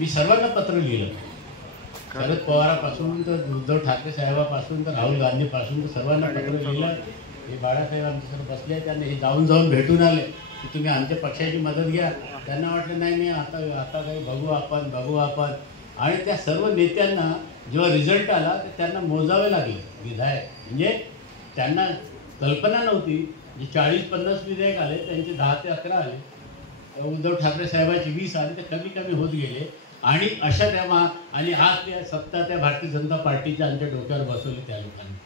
मी सर्वांना पत्र लिहिलं, शरद पवारापासून तर उद्धव ठाकरे साहेबापासून तर राहुल गांधीपासून तर सर्वांना पत्र लिहिलं. हे बाळासाहेब आमच्यासोबत बसले, त्यांनी हे जाऊन भेटून आले की तुम्ही आमच्या पक्षाची मदत घ्या. त्यांना वाटलं नाही मी आता काही बघू आपण. आणि त्या सर्व नेत्यांना जेव्हा रिझल्ट आला तर त्यांना मोजावे लागले विधायक. म्हणजे त्यांना कल्पना नव्हती. जे 40-50 विधेयक आले त्यांचे 10 ते 11 आले, उद्धव ठाकरे साहेबांचे 20 आले, ते कमी होत गेले. आणि अशा त्या आणि आज त्या सत्ता त्या भारतीय जनता पार्टीच्या आमच्या डोक्यावर बसवली त्या लोकांनी.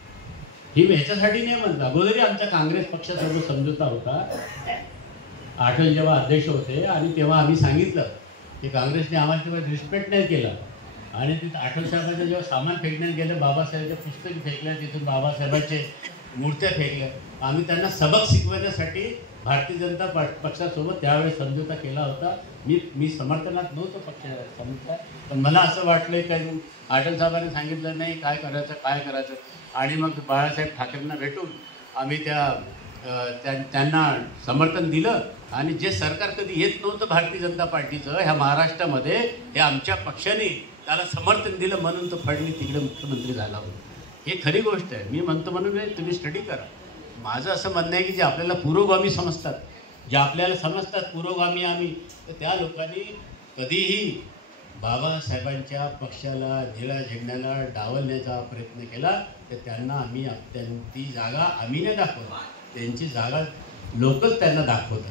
ही ह्याच्यासाठी नाही म्हणलं, अगोदरही आमच्या काँग्रेस पक्षासोबत समझोता होता. आठवले जेव्हा अध्यक्ष होते आणि तेव्हा आम्ही सांगितलं की काँग्रेसने आम्हाला तेव्हा रिस्पेक्ट नाही केला. आणि तिथं आठवले साहेबांचं जेव्हा सामान फेकण्यात गेलं, बाबासाहेबांच्या पुस्तक फेकल्या, तिथून बाबासाहेबांचे मूर्त्या फेकल्या. आम्ही त्यांना सबक शिकवण्यासाठी भारतीय जनता पक्षासोबत त्यावेळेस समझोता केला होता. मी समर्थनात नव्हतो पक्षाचा, पण मला असं वाटलं की आठवले साहेबांनी सांगितलं नाही काय करायचं. आणि मग बाळासाहेब ठाकरेंना भेटून आम्ही त्यांना समर्थन दिलं. आणि जे सरकार कधी येत नव्हतं भारतीय जनता पार्टीचं ह्या महाराष्ट्रामध्ये, हे आमच्या पक्षाने त्याला समर्थन दिलं, म्हणून तो फडणवीस तिकडे मुख्यमंत्री झाला होता. हे खरी गोष्ट आहे. मी म्हणतो म्हणून तुम्ही स्टडी करा. माझं असं म्हणणं आहे की जे आपल्याला पुरोगामी समजतात, जे आपल्याला समजतात पुरोगामी आम्ही, तर त्या लोकांनी कधीही बाबासाहेबांच्या पक्षाला निळा झेंड्याला डावलण्याचा प्रयत्न केला तर त्यांना ती जागा आम्ही नाही दाखवत, त्यांची जागा लोकच त्यांना दाखवतात.